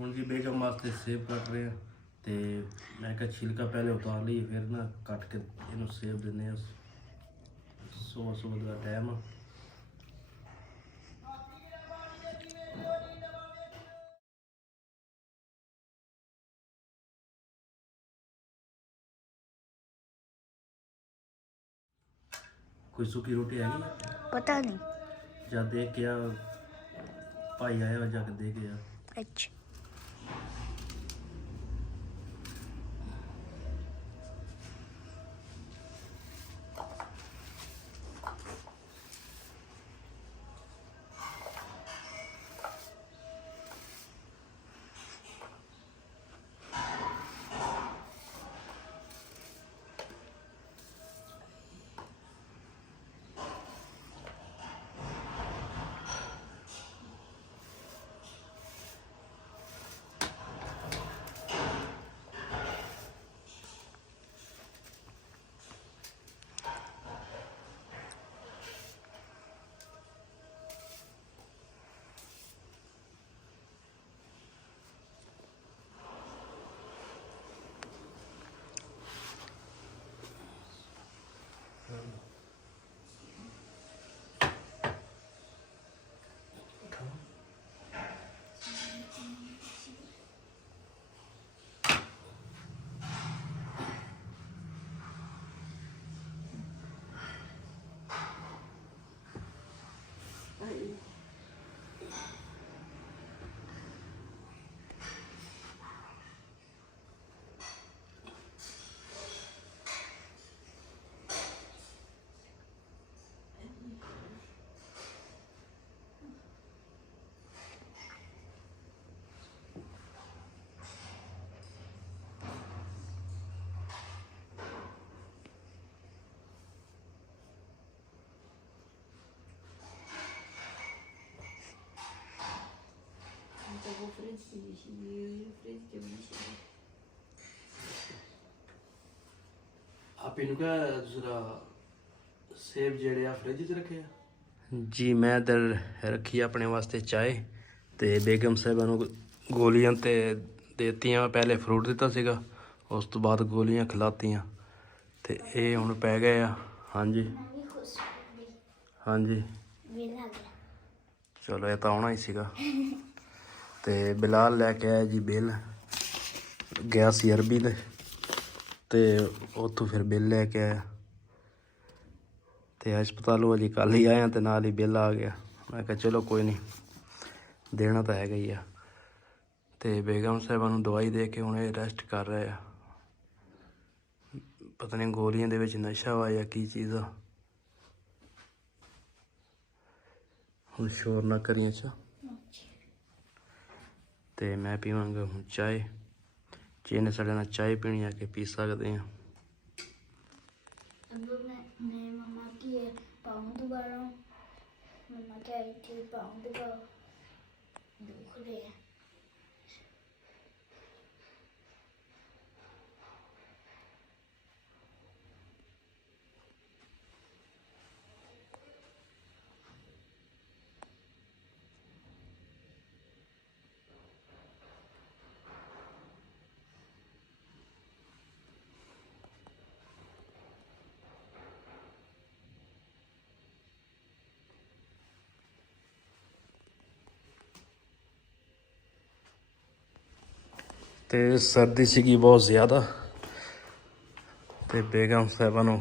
ਹੁਣ ਜੀ ਬੇਗਮ ਵਾਸਤੇ ਸੇਬ ਕੱਟ ਰਹੇ ਆ ਤੇ ਮੈਂ ਕਿਹਾ ਛਿਲਕਾ ਪਹਿਲੇ ਉਤਾਰ ਲਈ ਫਿਰ ਨਾ ਕੱਟ ਕੇ ਇਹਨੂੰ ਸੇਬ ਦਿੰਦੇ ਆ। ਸਵੇਰ ਦਾ ਟਾਈਮ ਆ। ਕੋਈ ਸੁੱਕੀ ਰੋਟੀ ਹੈਗੀ? पता नहीं। ਜਾਂ ਦੇਖ ਕੇ ਆ, ਭਾਈ ਆਇਆ ਜਾ ਕੇ ਦੇ ਕੇ ਆ। अच्छा ਆਪ ਇਹਨੂੰ ਕਿਹਾ ਦੂਸਰਾ ਸੇਬ ਜਿਹੜੇ ਆ ਫ੍ਰਿਜ 'ਚ ਰੱਖੇ ਆ ਜੀ। ਮੈਂ ਇੱਧਰ ਰੱਖੀ ਆਪਣੇ ਵਾਸਤੇ ਚਾਏ ਤੇ ਬੇਗਮ ਸਾਹਿਬਾਂ ਨੂੰ ਗੋਲੀਆਂ ਤੇ ਦੇਤੀਆਂ। ਪਹਿਲੇ ਫਰੂਟ ਦਿੱਤਾ ਸੀਗਾ, ਉਸ ਤੋਂ ਬਾਅਦ ਗੋਲੀਆਂ ਖਿਲਾਤੀਆਂ ਤੇ ਇਹ ਹੁਣ ਪੈ ਗਏ ਆ। ਹਾਂਜੀ ਹਾਂਜੀ ਚਲੋ ਇਹ ਤਾਂ ਆਉਣਾ ਹੀ ਸੀਗਾ। ਤੇ ਬਿਲਾਲ ਲੈ ਕੇ ਆਇਆ ਜੀ ਬਿੱਲ, ਗਿਆ ਸੀ ਅਰਬੀ ਦੇ ਤੇ ਉੱਥੋਂ ਫਿਰ ਬਿੱਲ ਲੈ ਕੇ ਆਇਆ ਤੇ ਹਸਪਤਾਲੋਂ ਅਜੇ ਕੱਲ੍ਹ ਹੀ ਆਇਆ ਤੇ ਨਾਲ ਹੀ ਬਿੱਲ ਆ ਗਿਆ। ਮੈਂ ਕਿਹਾ ਚਲੋ ਕੋਈ ਨਹੀਂ, ਦੇਣਾ ਤਾਂ ਹੈਗਾ ਹੀ ਆ। ਤੇ ਬੇਗਮ ਸਾਹਿਬਾਂ ਨੂੰ ਦਵਾਈ ਦੇ ਕੇ ਹੁਣ ਇਹ ਰੈਸਟ ਕਰ ਰਹੇ ਆ। ਪਤਾ ਨਹੀਂ ਗੋਲੀਆਂ ਦੇ ਵਿੱਚ ਨਸ਼ਾ ਵਾ ਜਾਂ ਕੀ ਚੀਜ਼ ਆ। ਹੁਣ ਸ਼ੋਰ ਨਾ ਕਰੀ ਅੱਛਾ। ਤੇ ਮੈਂ ਪੀਵਾਂਗਾ ਹੁਣ ਚਾਏ। ਜਿਹਨੇ ਸਾਡੇ ਨਾਲ ਚਾय पीनी आके पी सकते हैं। मैं मम्मा की पाँव दोबारा मम्मा के आई थी पाँव दोबारा दुख रहे हैं। ਤੇ ਸਰਦੀ ਸੀਗੀ ਬਹੁਤ ਜ਼ਿਆਦਾ ਤੇ ਬੇਗਮ ਸਾਹਿਬਾਂ ਨੂੰ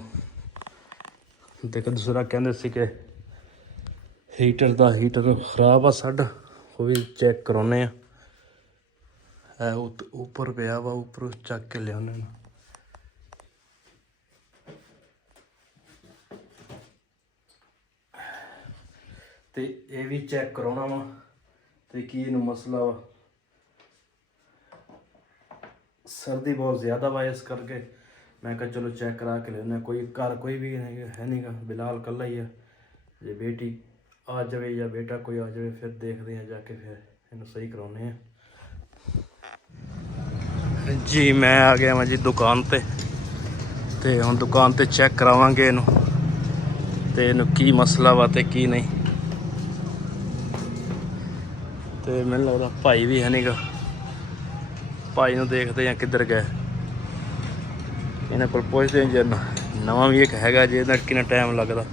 ਦੇਖ ਦੂਸਰਾ ਕਹਿੰਦੇ ਸੀ ਕਿ ਹੀਟਰ ਖਰਾਬ ਆ ਸਾਡਾ, ਉਹ ਵੀ ਚੈੱਕ ਕਰਾਉਣੇ ਆ। ਇਹ ਉੱਪਰ ਪਿਆ ਵਾ, ਉੱਪਰੋਂ ਚੱਕ ਕੇ ਲਿਆਉਣੇ ਨੇ। ਤੇ ਇਹ ਵੀ ਚੈੱਕ ਕਰਾਉਣਾ ਵਾ ਤੇ ਕੀ ਇਹਨੂੰ ਮਸਲਾ ਵਾ। सर्दी बहुत ज़्यादा वा, इस करके मैं कहा चलो चेक करा के लेना। कोई घर कोई भी है नहीं गा, बिलाल कल्ला ही है। जे बेटी आ जाए या बेटा कोई आ जाए फिर देखते हैं जाके, फिर इन्हें सही कराने हैं जी। मैं आ गया मैं जी दुकान ते हुण दुकान ते चेक करावांगे इनू ते इनू की मसला वा ते की नहीं। ते मैनूं लगदा भाई भी है नहीं गा, ਭਾਈ ਨੂੰ ਦੇਖਦੇ ਆ ਕਿੱਧਰ ਗਏ। ਇਹਨਾਂ ਕੋਲ ਪੁੱਛਦੇ ਜੇ ਨਵਾਂ ਵੀ ਇੱਕ ਹੈਗਾ ਜੇ ਇਹਦਾ ਕਿੰਨਾ ਟਾਈਮ ਲੱਗਦਾ।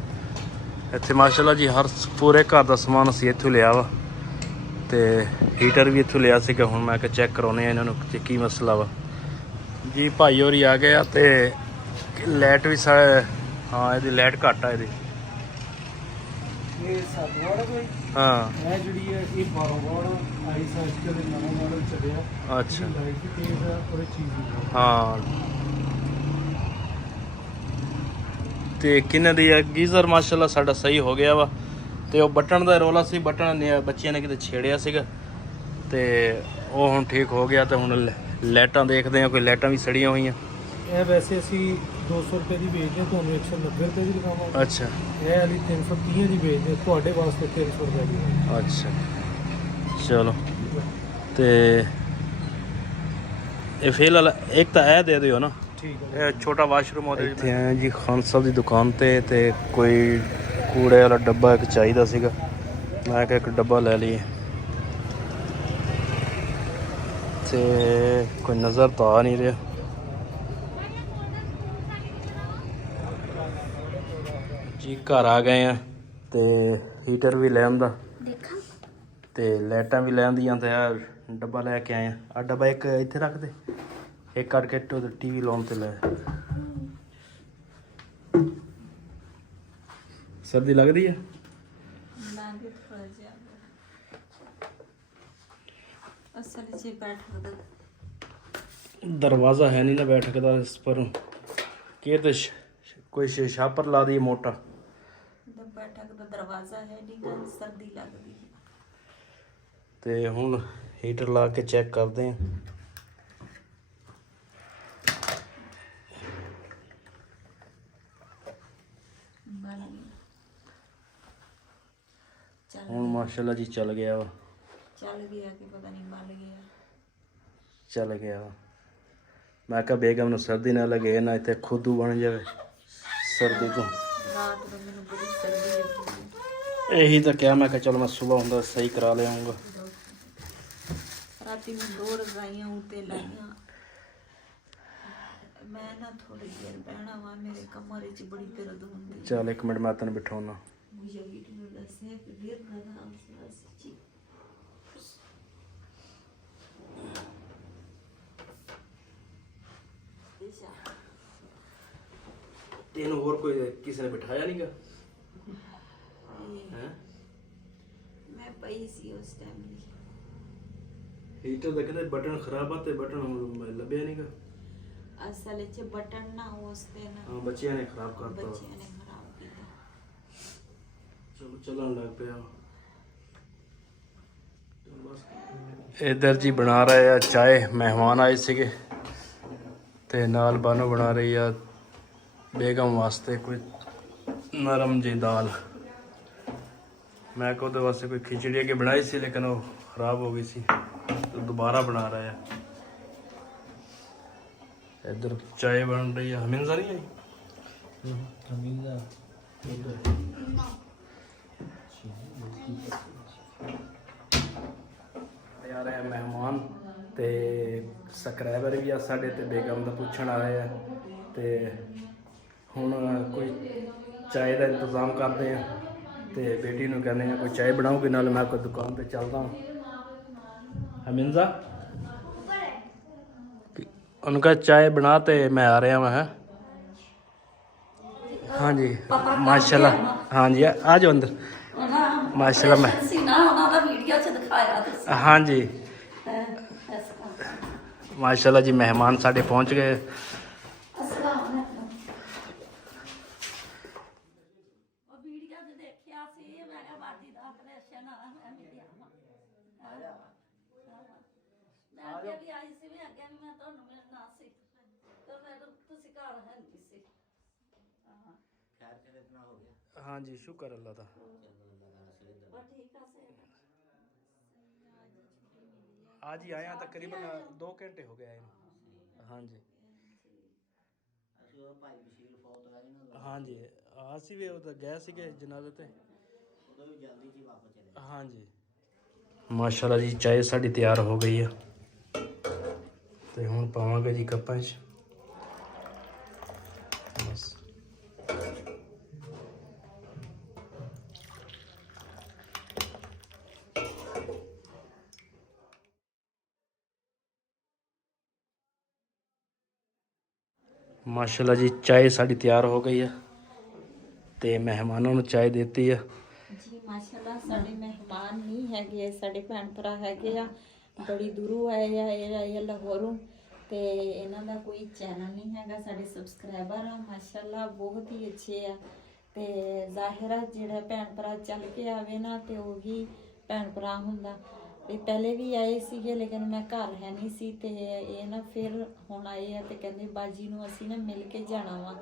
ਇੱਥੇ ਮਾਸ਼ਾਅੱਲਾ ਜੀ ਹਰ ਪੂਰੇ ਘਰ ਦਾ ਸਮਾਨ ਅਸੀਂ ਇੱਥੋਂ ਲਿਆ ਵਾ ਤੇ ਹੀਟਰ ਵੀ ਇੱਥੋਂ ਲਿਆ ਸੀਗਾ। ਹੁਣ ਮੈਂ ਕਿਹਾ ਚੈੱਕ ਕਰਾਉਂਦੇ ਆ ਇਹਨਾਂ ਨੂੰ ਕਿ ਕੀ ਮਸਲਾ ਵਾ ਜੀ। ਭਾਈ ਹੋਰੀ ਆ ਗਏ ਆ ਤੇ ਲਾਈਟ ਵੀ ਹਾਂ ਇਹਦੀ ਲਾਈਟ ਘੱਟ ਆ ਇਹਦੀ। ਇਹ 7 ਵਾਟ ਕੋਈ ਹਾਂ ਇਹ ਜਿਹੜੀ ਹੈ ਇਹ 12 ਵਾਟ ਆਈ ਸਾਈਕਲ ਦੇ ਨਵਾਂ ਮਾਡਲ ਚੱਲਿਆ। ਅੱਛਾ ਲਾਈਟ ਵੀ ਤੇਜ਼ ਆ ਔਰ ਇਹ ਚੀਜ਼ ਵੀ ਹਾਂ। ਤੇ ਕਿੰਨੇ ਦੀ ਆ ਗੀਜ਼ਰ ਮਾਸ਼ਾਅੱਲਾ ਸਾਡਾ ਸਹੀ ਹੋ ਗਿਆ ਵਾ। ਤੇ ਉਹ ਬਟਨ ਦਾ ਰੋਲਾ ਸੀ, ਬਟਨ ਬੱਚਿਆਂ ਨੇ ਕਿਤੇ ਛੇੜਿਆ ਸੀਗਾ ਤੇ ਉਹ ਹੁਣ ਠੀਕ ਹੋ ਗਿਆ। ਤੇ ਹੁਣ ਲਾਈਟਾਂ ਦੇਖਦੇ ਆ, ਕੋਈ ਲਾਈਟਾਂ ਵੀ ਸੜੀਆਂ ਹੋਈਆਂ। ਇਹ ਵੈਸੇ ਅਸੀਂ 200 ਰੁਪਏ ਦੀ ਵੇਚਦੇ ਹਾਂ, ਤੁਹਾਨੂੰ 190 ਰੁਪਏ ਦੀ ਲਗਾਵਾਂਗੇ। ਅੱਛਾ ਇਹ ਵਾਲੀ 330 ਦੀ ਵੇਚਦੇ ਹਾਂ, ਤੁਹਾਡੇ ਵਾਸਤੇ 300 ਰੁਪਏ ਦੀ। ਅੱਛਾ ਚਲੋ। ਤੇ ਇਹ ਫੇਲ ਵਾਲਾ ਇੱਕ ਤਾਂ ਇਹ ਦੇ ਦਿਓ ਨਾ। ਠੀਕ ਹੈ। ਇਹ ਛੋਟਾ ਵਾਸ਼ਰੂਮ ਉਹਦੇ ਇੱਥੇ ਆਏ ਜੀ ਖਾਨ ਸਾਹਿਬ ਦੀ ਦੁਕਾਨ ਤੇ ਕੋਈ ਕੂੜੇ ਵਾਲਾ ਡੱਬਾ ਇੱਕ ਚਾਹੀਦਾ ਸੀਗਾ। ਮੈਂ ਕਿਹਾ ਇੱਕ ਡੱਬਾ ਲੈ ਲਈਏ ਤੇ ਕੋਈ ਨਜ਼ਰ ਤਾਂ ਆ ਨਹੀਂ ਰਿਹਾ। ਜੀ ਘਰ ਆ ਗਏ ਆ ਤੇ ਹੀਟਰ ਵੀ ਲੈ ਆਂਦਾ ਦੇਖਾਂ ਤੇ ਲਾਈਟਾਂ ਵੀ ਲੈ ਆਂਦੀਆਂ ਤੇ ਆ ਡੱਬਾ ਲੈ ਕੇ ਆਏ ਆ। ਆ ਡੱਬਾ ਇੱਕ ਇੱਥੇ ਰੱਖ ਦੇ, ਇੱਕ ਕੱਢ ਕੇ ਤੇ ਟੀਵੀ ਲਾਉਣ ਤੇ ਲੈ। ਸਰਦੀ ਲੱਗਦੀ ਆ? ਲਾਂਗੇ ਥੋੜਾ ਜਿਹਾ ਅਸਲ 'ਚ ਬੈਠ ਦਾ ਦਰਵਾਜ਼ਾ ਹੈ ਨਹੀਂ ਨਾ ਬੈਠਕ ਦਾ ਇਸ ਪਰ ਕੀ ਤੇ ਕੋਈ ਛਾਪਰ ਲਾ ਦੀ ਮੋਟਾ। ਬੈਠਕ ਦਾ ਦਰਵਾਜ਼ਾ ਹੈ ਨਹੀਂ ਗਾ, ਸਰਦੀ ਲੱਗਦੀ ਹੈ। ਤੇ ਹੁਣ ਹੀਟਰ ਲਾ ਕੇ ਚੈੱਕ ਕਰਦੇ ਆ। ਹੁਣ ਮਾਸ਼ਾਅੱਲਾ ਜੀ ਚੱਲ ਗਿਆ ਵਾ। ਚੱਲ ਗਿਆ ਕਿ ਪਤਾ ਨਹੀਂ ਬਲ ਗਿਆ। ਚੱਲ ਗਿਆ ਵਾ। ਮੈਂ ਕਿਹਾ ਬੇਗਮ ਨੂੰ ਸਰਦੀ ਨਾ ਲੱਗੇ ਨਾ ਇੱਥੇ ਖੁਦੂ ਬਣ ਜਾਵੇ ਸਰਦੀ ਤੋਂ। ਰਾਤ ਨੂੰ ਮੈਨੂੰ ਬੜੀ ਸਰਦੀ ਲੱਗੀ। ਇਹੀ ਤਾਂ ਕਿਹਾ, ਮੈਂ ਕਿਹਾ ਚਲੋ ਮੈਂ ਸਵੇਰ ਹੁੰਦਾ ਸਹੀ ਕਰਾ ਲਿਆਉਂਗਾ। ਰਾਤੀ ਮੈਂ 2 ਰਜ਼ਾਈਆਂ ਉੱਤੇ ਲਾਈਆਂ। ਮੈਂ ਨਾ ਥੋੜੀ ਦੇਰ ਬਹਿਣਾ ਵਾ, ਮੇਰੇ ਕਮਰੇ 'ਚ ਬੜੀ ਦਰਦ ਹੁੰਦੀ। ਚੱਲ ਇੱਕ ਮਿੰਟ ਮੈਂ ਤੈਨੂੰ ਬਿਠਾਉਣਾ। मुझे वीडियो दसे फिर ना सच्ची ਤੈਨੂੰ ਹੋਰ ਕੋਈ ਕਿਸੇ ਨੇ ਬਿਠਾਇਆ ਨਹੀਂਗਾ ਹੈ? मैं पई सी उस टाइम ਹੀਟਰ ਦਾ ਕਹਿੰਦੇ ਬਟਨ ਖਰਾਬ ਆ ਤੇ ਬਟਨ ਲੱਭਿਆ ਨਹੀਂਗਾ। असल च बटन ना उस ते ना ਹਾਂ ਬੱਚਿਆਂ ਨੇ ਖਰਾਬ ਕਰਤਾ। बच्चे ने खराब किया। ਚਲੋ ਚੱਲਣ ਲੱਗ ਪਿਆ। ਇਧਰ ਜੀ ਬਣਾ ਰਹੇ ਆ ਚਾਹ। ਮਹਿਮਾਨ ਆਏ ਸੀਗੇ ਤੇ ਨਾਲ ਬਾਨੋ ਬਣਾ ਰਹੀ ਆ ਬੇਗਮ ਵਾਸਤੇ ਕੋਈ ਨਰਮ ਜਿਹੀ ਦਾਲ। ਮੈਂ ਕਿਹਾ ਉਹਦੇ ਵਾਸਤੇ ਕੋਈ ਖਿਚੜੀ ਅੱਗੇ ਬਣਾਈ ਸੀ ਲੇਕਿਨ ਉਹ ਖਰਾਬ ਹੋ ਗਈ ਸੀ ਤੇ ਦੁਬਾਰਾ ਬਣਾ ਰਹੇ ਆ। इधर चाय बन रही है। हमीजा नहीं आई? हमीजा यार है मेहमान ते सबसक्राइबर भी आ साढ़े ते बेगम दा पुछण आए आ ते हुण कोई चाय का इंतज़ाम करते हैं ते बेटी नूं कहने हैं कोई चाय बनाओगे नाल मैं कोई दुकान पे चलदा हूँ। हमीजा उनका चाय बनाते मैं आ रहा मैं। हाँ जी माशाल्लाह। हाँ जी आ जाओ अंदर माशाल्लाह। मैं हाँ जी माशाल्लाह जी मेहमान साढ़े पहुँच गए। हाँ जी शुक्र अल्लाह का। आज ही आया तकरीबन 2 घंटे हो गए हैं। हाँ जी हाँ जी ਅਸੀਂ ਵੀ ਉਹ ਗਏ ਸੀਗੇ ਜਨਾਜ਼ੇ ਤੇ ਉਦੋਂ ਵੀ ਜਲਦੀ ਜੀ ਵਾਪਸ ਚਲੇ। हाँ जी माशाल्लाह जी चाय साड़ी तैयार हो गई है। ਤੇ ਹੁਣ ਪਾਵਾਂਗੇ ਜੀ ਕੱਪਾਂ 'ਚ ਬਸ। ਮਾਸ਼ਾਅੱਲਾ ਜੀ ਚਾय ਸਾਡੀ ਤਿਆਰ ਹੋ ਗਈ ਆ ਤੇ ਮਹਿਮਾਨਾਂ ਨੂੰ ਚਾय ਦਿੱਤੀ ਆ ਜੀ ਮਾਸ਼ਾਅੱਲਾ। ਸਾਡੇ ਮਹਿਮਾਨ ਨਹੀਂ ਹੈਗੇ, ਸਾਡੇ ਭੈਣ ਭਰਾ ਹੈਗੇ ਆ, ਬੜੀ ਦੂਰੋਂ ਆਏ ਆ, ਇਹ ਆਏ ਆ ਲਾਹੌਰੋਂ, ਤੇ ਇਹਨਾਂ ਦਾ ਕੋਈ ਚੈਨਲ ਨਹੀਂ ਹੈਗਾ। ਸਾਡੇ ਸਬਸਕ੍ਰਾਈਬਰ ਆ ਮਾਸ਼ਾਅੱਲਾ, ਬਹੁਤ ਹੀ ਅੱਛੇ ਆ। ਤੇ ਜ਼ਾਹਿਰ ਆ ਜਿਹੜਾ ਭੈਣ ਭਰਾ ਚੱਲ ਕੇ ਆਵੇ ਨਾ ਤੇ ਉਹੀ ਭੈਣ ਭਰਾ ਹੁੰਦਾ। ਤੇ ਪਹਿਲੇ ਵੀ ਆਏ ਸੀਗੇ ਲੇਕਿਨ ਮੈਂ ਘਰ ਹੈ ਨਹੀਂ ਸੀ, ਤੇ ਇਹ ਨਾ ਫਿਰ ਹੁਣ ਆਏ ਆ ਤੇ ਕਹਿੰਦੇ ਬਾਜੀ ਨੂੰ ਅਸੀਂ ਨਾ ਮਿਲ ਕੇ ਜਾਣਾ ਵਾ।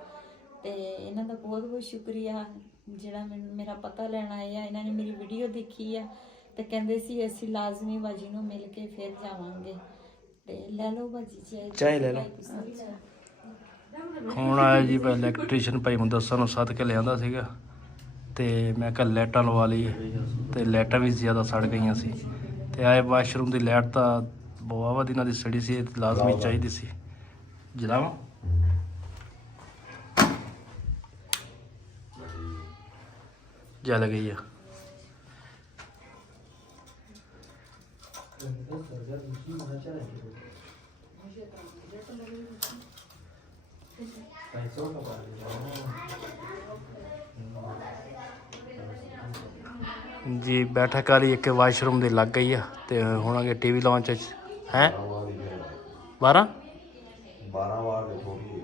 ਤੇ ਇਹਨਾਂ ਦਾ ਬਹੁਤ ਬਹੁਤ ਸ਼ੁਕਰੀਆ ਜਿਹੜਾ ਮੇਰਾ ਪਤਾ ਲੈਣ ਆਏ ਆ। ਇਹਨਾਂ ਨੇ ਮੇਰੀ ਵੀਡੀਓ ਦੇਖੀ ਆ ਤੇ ਕਹਿੰਦੇ ਸੀ ਅਸੀਂ ਲਾਜ਼ਮੀ ਬਾਜੀ ਨੂੰ ਮਿਲ ਕੇ ਫਿਰ ਜਾਵਾਂਗੇ। ਤੇ ਲੈ ਲਓ ਬਾਜੀ ਚਾਹ ਲੈ ਲਓ। ਹੁਣ ਆਇਆ ਜੀ ਇਲੈਕਟ੍ਰੀਸ਼ੀਅਨ ਭਾਈ ਮੁਦੱਸਰ ਨੂੰ ਸੱਦ ਕੇ ਲਿਆਂਦਾ ਸੀਗਾ ਤੇ ਮੈਂ ਕਿਹਾ ਲਾਈਟਾਂ ਲਵਾ ਲਈਏ ਤੇ ਲਾਈਟਾਂ ਵੀ ਜ਼ਿਆਦਾ ਸੜ ਗਈਆਂ ਸੀ ਤੇ ਆਏ ਵਾਸ਼ਰੂਮ ਦੀ ਲਾਈਟ ਤਾਂ ਬਹੁਤ ਦਿਨਾਂ ਦੀ ਸੜੀ ਸੀ, ਇਹ ਲਾਜ਼ਮੀ ਚਾਹੀਦੀ ਸੀ। ਜਲਾਵਾਂ ਜਲ ਗਈ ਆ। ਜੀ ਬੈਠਕ ਵਾਲੀ ਇੱਕ ਵਾਸ਼ਰੂਮ ਦੇ ਲੱਗ ਗਈ ਆ ਤੇ ਹੁਣ ਅਗੇ ਟੀਵੀ ਲਾਂਚ ਹੈ 12 ਵਾਰ ਦੇ ਥੋੜੀ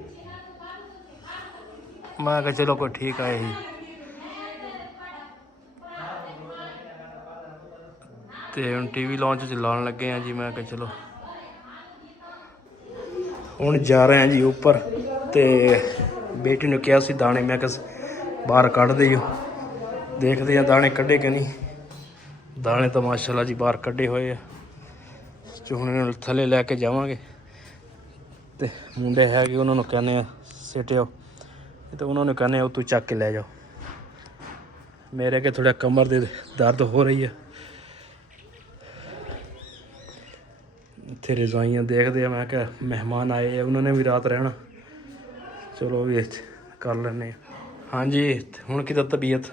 ਮੈਂ ਕਿਹਾ ਚਲੋ ਕੋਈ ਠੀਕ ਆਏ ਸੀ ਤੇ ਹੁਣ ਟੀਵੀ ਲਾਂਚ ਚ ਲਾਉਣ ਲੱਗੇ ਆ ਜੀ। ਮੈਂ ਕਿਹਾ ਚਲੋ ਹੁਣ ਜਾ ਰਹੇ ਆ ਜੀ ਉੱਪਰ ਤੇ ਬੇਟੀ ਨੂੰ ਕਿਹਾ ਸੀ ਦਾਣੇ ਮੈਂ ਕਿਹਾ ਬਾਹਰ ਕੱਢ ਦਿਓ, ਦੇਖਦੇ ਆ ਦਾਣੇ ਕੱਢੇ ਕਿ ਨਹੀਂ। ਦਾਣੇ ਤਾਂ ਮਾਸ਼ਾਅੱਲਾ ਜੀ ਬਾਹਰ ਕੱਢੇ ਹੋਏ ਆ, ਹੁਣ ਇਹਨਾਂ ਨੂੰ ਥੱਲੇ ਲੈ ਕੇ ਜਾਵਾਂਗੇ ਤੇ ਮੁੰਡੇ ਹੈਗੇ ਉਹਨਾਂ ਨੂੰ ਕਹਿੰਦੇ ਆ ਸਿੱਟਿਓ ਤੇ ਉਹਨਾਂ ਨੂੰ ਕਹਿੰਦੇ ਆ ਉਹ ਤੂੰ ਚੱਕ ਕੇ ਲੈ ਜਾਓ। ਮੇਰੇ ਅੱਗੇ ਥੋੜਾ ਕਮਰ ਦੇ ਦਰਦ ਹੋ ਰਹੀ ਹੈ। ਇੱਥੇ ਰਜ਼ਾਈਆਂ ਦੇਖਦੇ ਆ, ਮੈਂ ਕਿਹਾ ਮਹਿਮਾਨ ਆਏ ਆ ਉਹਨਾਂ ਨੇ ਵੀ ਰਾਤ ਰਹਿਣਾ, ਚਲੋ ਵੀ ਕਰ ਲੈਂਦੇ ਆ। ਹਾਂਜੀ ਹੁਣ ਕਿੱਦਾਂ ਤਬੀਅਤ?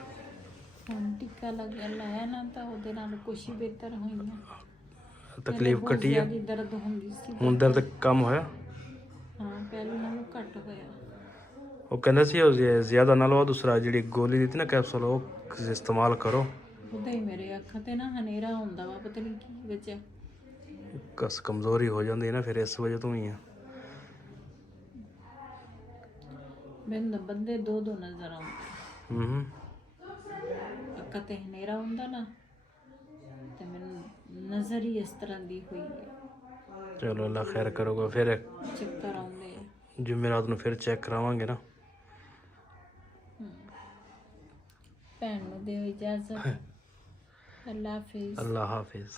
ਹੁਣ ਟੀਕਾ ਲਾਇਆ ਨਾ ਤਾਂ ਉਹਦੇ ਨਾਲ ਕੁਛ ਹੀ ਬਿਹਤਰ ਹੋਈਆਂ। ਤਕਲੀਫ ਘਟੀ ਆ? ਦਰਦ ਹੁੰਦੀ ਸੀ, ਹੁਣ ਦਰਦ ਕਮ ਹੋਇਆ? ਹਾਂ ਪਹਿਲਾਂ ਨਾਲੋਂ ਘੱਟ ਹੋਇਆ। ਉਹ ਕਹਿੰਦੇ ਸੀ ਉਹ ਜ਼ਿਆਦਾ ਨਾ ਲਓ, ਦੂਸਰਾ ਜਿਹੜੀ ਗੋਲੀ ਦਿੱਤੀ ਨਾ ਕੈਪਸੂਲ ਉਹ ਇਸਤੇਮਾਲ ਕਰੋ। ਉਹਦਾ ਹੀ ਮੇਰੇ ਅੱਖਾਂ ਤੇ ਨਾ ਹਨੇਰਾ ਹੁੰਦਾ ਵਾ, ਪਤਾ ਨਹੀਂ ਕੀ ਵਿੱਚ ਕਮਜ਼ੋਰੀ ਹੋ ਜਾਂਦੀ ਹੈ ਨਾ, ਫਿਰ ਇਸ ਵਜ੍ਹਾ ਤੋਂ ਹੀ ਆ। ਮੈਨੂੰ ਤਾਂ ਬੰਦੇ ਦੋ ਨਜ਼ਰ ਆਉਂਦੇ, ਅੱਖਾਂ ਤੇ ਹਨੇਰਾ ਹੁੰਦਾ ਨਾ ਤੇ ਮੈਨੂੰ ਨਜ਼ਰ ਹੀ ਇਸ ਤਰ੍ਹਾਂ ਦੀ ਹੋਈ ਹੈ। ਚਲੋ ਅੱਲਾ ਖੈਰ ਕਰੂਗਾ। ਫਿਰ ਚੱਕਰ ਆਉਂਦੇ ਆ। ਜੁਮੇਰਾਤ ਨੂੰ ਫਿਰ ਚੈੱਕ ਕਰਾਵਾਂਗੇ ਨਾ। ਭੈਣ ਨੂੰ ਦਿਓ ਇਜਾਜ਼ਤ। ਅੱਲਾ ਹਾਫਿਜ਼। ਅੱਲਾ ਹਾਫਿਜ਼।